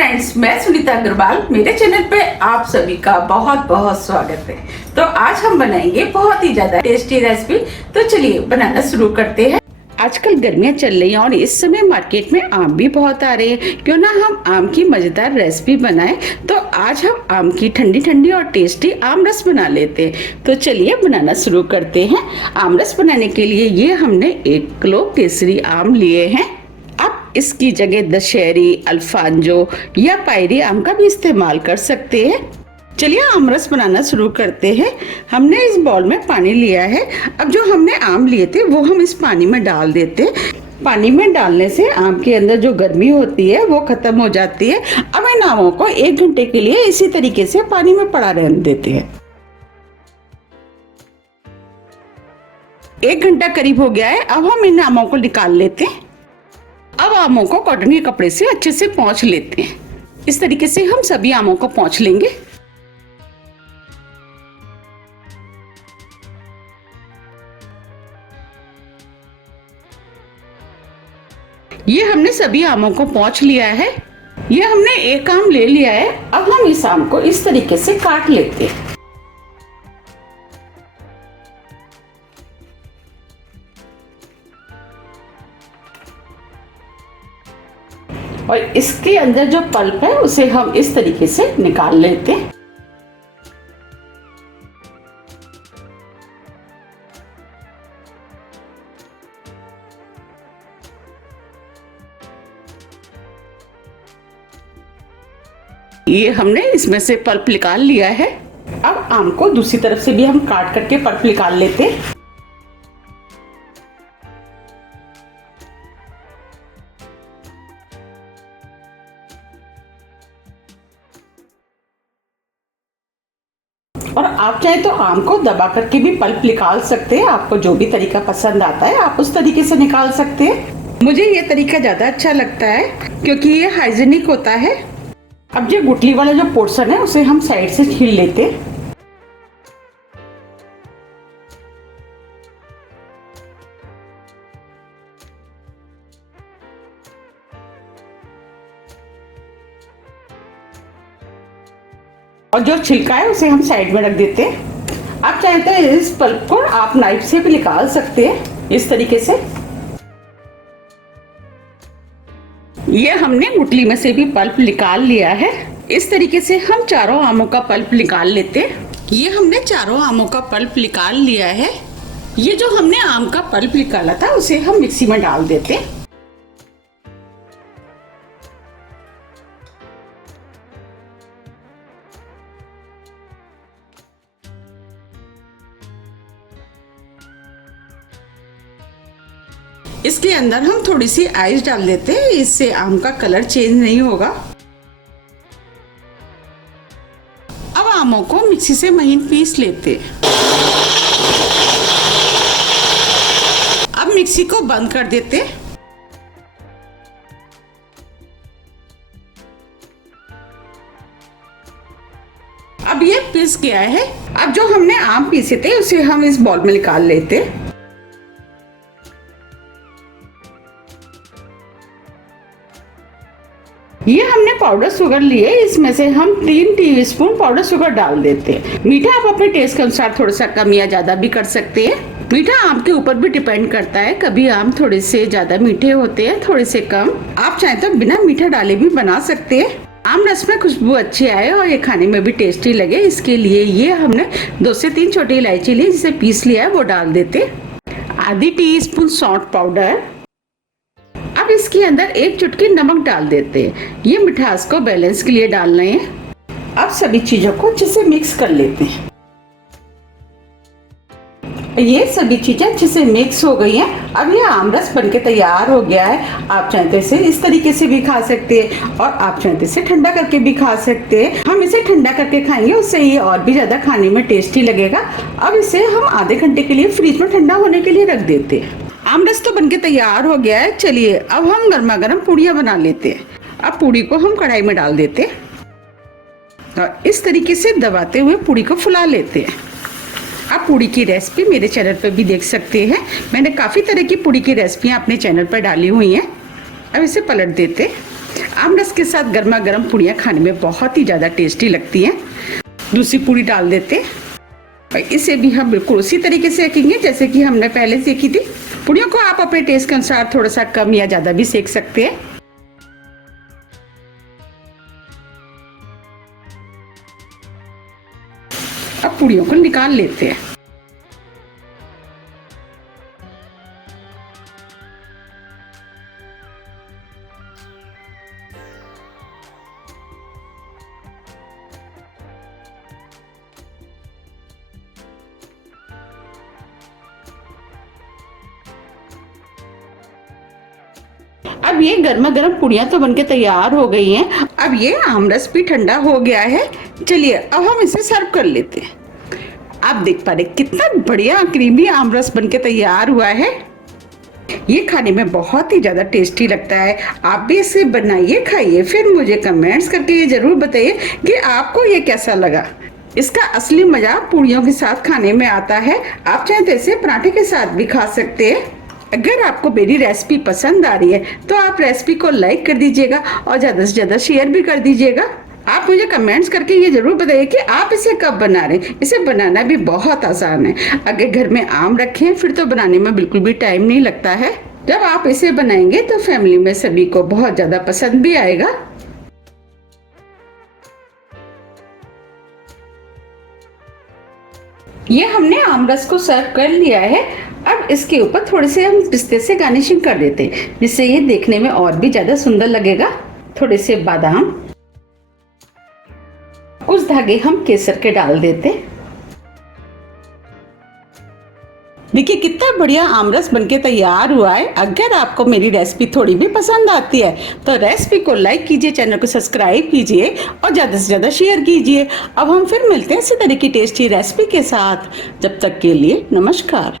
Friends, मैं सुनीता अग्रवाल। मेरे channel पे आप सभी का बहुत बहुत स्वागत है। तो आज हम बनाएंगे बहुत ही ज्यादा टेस्टी रेसिपी। तो चलिए बनाना शुरू करते हैं। आजकल गर्मियां चल रही हैं और इस समय मार्केट में आम भी बहुत आ रहे हैं। क्यों ना हम आम की मजेदार रेसिपी बनाएं। तो आज हम आम की ठंडी ठंडी और टेस्टी आम रस बना लेते हैं। तो चलिए बनाना शुरू करते हैं। आम रस बनाने के लिए ये हमने 1 किलो केसरी आम लिए हैं। आप इसकी जगह दशहरी, अल्फांजो या पायरी आम का भी इस्तेमाल कर सकते हैं। चलिए आम रस बनाना शुरू करते हैं। हमने इस बाउल में पानी लिया है। अब जो हमने आम लिए थे वो हम इस पानी में डाल देते हैं। पानी में डालने से आम के अंदर जो गर्मी होती है वो खत्म हो जाती है। अब इन आमों को 1 घंटे के लिए इसी तरीके से पानी में पड़ा रहने देते हैं। 1 घंटा करीब हो गया है। अब हम इन आमों को निकाल लेते हैं। अब आमों को कॉटन के कपड़े से अच्छे से पोंछ लेते हैं। इस तरीके से हम सभी आमों को पोंछ लेंगे। ये हमने सभी आमों को पोंछ लिया है। ये हमने 1 आम ले लिया है। अब हम इस आम को इस तरीके से काट लेते हैं। और इसके अंदर जो पल्प है उसे हम इस तरीके से निकाल लेते हैं। ये हमने इसमें से पल्प निकाल लिया है। अब आम को दूसरी तरफ से भी हम काट करके पल्प निकाल लेते हैं। और आप चाहे तो आम को दबा करके भी पल्प निकाल सकते हैं। आपको जो भी तरीका पसंद आता है आप उस तरीके से निकाल सकते हैं। मुझे ये तरीका ज्यादा अच्छा लगता है क्योंकि ये हाइजीनिक होता है। अब ये गुठली वाला जो पोर्शन है उसे हम साइड से छील लेते हैं। और जो छिलका है उसे हम साइड में रख देते हैं। आप चाहे तो इस पल्प को आप नाइफ से भी निकाल सकते हैं इस तरीके से। ये हमने गुठली में से भी पल्प निकाल लिया है। इस तरीके से हम चारों आमों का पल्प निकाल लेते हैं। ये हमने चारों आमों का पल्प निकाल लिया है। ये जो हमने आम का पल्प निकाला था उसे हम मिक्सी में डाल देते हैं। इसके अंदर हम थोड़ी सी आइस डाल देते हैं। इससे आम का कलर चेंज नहीं होगा। अब आमों को मिक्सी से महीन पीस लेते हैं। अब मिक्सी को बंद कर देते हैं। अब ये पीस गया है। अब जो हमने आम पीसे थे उसे हम इस बाउल में निकाल लेते हैं। ये हमने पाउडर शुगर लिए। इसमें से हम 3 टीस्पून पाउडर शुगर डाल देते हैं। मीठा आप अपने टेस्ट के अनुसार थोड़ा सा कम या ज्यादा भी कर सकते हैं। मीठा आम के ऊपर भी डिपेंड करता है। कभी आम थोड़े से ज्यादा मीठे होते हैं, थोड़े से कम। आप चाहे तो बिना मीठा डाले भी बना सकते हैं। आम रस में खुशबू अच्छी आए और ये खाने में भी टेस्टी लगे, इसके लिए ये हमने 2 से 3 छोटी इलायची ली, जिसे पीस लिया है वो डाल देते। आधी टीस्पून सौंठ पाउडर। अब इसके अंदर 1 चुटकी नमक डाल देते हैं। ये मिठास को बैलेंस के लिए डाल रहे हैं। अब सभी चीजों को अच्छे से मिक्स कर लेते हैं। ये सभी चीजें अच्छे से मिक्स हो गई हैं। अब ये आम रस बनके तैयार हो गया है। आप चाहते इसे इस तरीके से भी खा सकते हैं और आप चाहते इसे ठंडा करके भी खा सकते हैं। हम इसे ठंडा करके खाएंगे, उससे ये और भी ज्यादा खाने में टेस्टी लगेगा। अब इसे हम आधे घंटे के लिए फ्रिज में ठंडा होने के लिए रख देते हैं। आम रस तो बनके तैयार हो गया है। चलिए अब हम गर्मा गर्म पूड़ियाँ बना लेते हैं। अब पूड़ी को हम कढ़ाई में डाल देते हैं और इस तरीके से दबाते हुए पूड़ी को फुला लेते हैं। आप पूड़ी की रेसिपी मेरे चैनल पर भी देख सकते हैं। मैंने काफ़ी तरह की पूड़ी की रेसिपियाँ अपने चैनल पर डाली हुई हैं। अब इसे पलट देते। आमरस के साथ गर्मा गर्म पूड़ियाँ खाने में बहुत ही ज़्यादा टेस्टी लगती हैं। दूसरी पूड़ी डाल देते हैं और इसे भी हम बिल्कुल उसी तरीके से सेकेंगे जैसे कि हमने पहले सेकी थी। पूड़ियों को आप अपने टेस्ट के अनुसार थोड़ा सा कम या ज़्यादा भी सेक सकते हैं। अब पूड़ियों को निकाल लेते हैं। अब ये गर्मा गर्म पूड़ियाँ तो बनके तैयार हो गई हैं। अब ये आमरस भी ठंडा हो गया है। चलिए अब हम इसे सर्व कर लेते हैं। आप देख पा रहे कितना बढ़िया क्रीमी आमरस बनके तैयार हुआ है। ये खाने में बहुत ही ज़्यादा टेस्टी लगता है। आप भी इसे बनाइए, खाइए, फिर मुझे कमेंट्स करके ये ज़रूर बताइए कि आपको ये कैसा लगा। इसका असली मज़ा पूड़ियों के साथ खाने में आता है। आप चाहे तो इसे पराठे के साथ भी खा सकते हैं। अगर आपको मेरी रेसिपी पसंद आ रही है तो आप रेसिपी को लाइक कर दीजिएगा और ज़्यादा से ज़्यादा शेयर भी कर दीजिएगा। आप मुझे कमेंट्स करके ये ज़रूर बताइए कि आप इसे कब बना रहे हैं। इसे बनाना भी बहुत आसान है। अगर घर में आम रखें फिर तो बनाने में बिल्कुल भी टाइम नहीं लगता है। जब आप इसे बनाएंगे तो फैमिली में सभी को बहुत ज़्यादा पसंद भी आएगा। ये हमने आमरस को सर्व कर लिया है। अब इसके ऊपर थोड़े से हम पिस्ते से गार्निशिंग कर देते हैं जिससे ये देखने में और भी ज्यादा सुंदर लगेगा। थोड़े से बादाम, कुछ धागे हम केसर के डाल देते। देखिए कितना बढ़िया आमरस बनके तैयार हुआ है। अगर आपको मेरी रेसिपी थोड़ी भी पसंद आती है तो रेसिपी को लाइक कीजिए, चैनल को सब्सक्राइब कीजिए और ज़्यादा से ज़्यादा शेयर कीजिए। अब हम फिर मिलते हैं इसी तरह की टेस्टी रेसिपी के साथ। जब तक के लिए नमस्कार।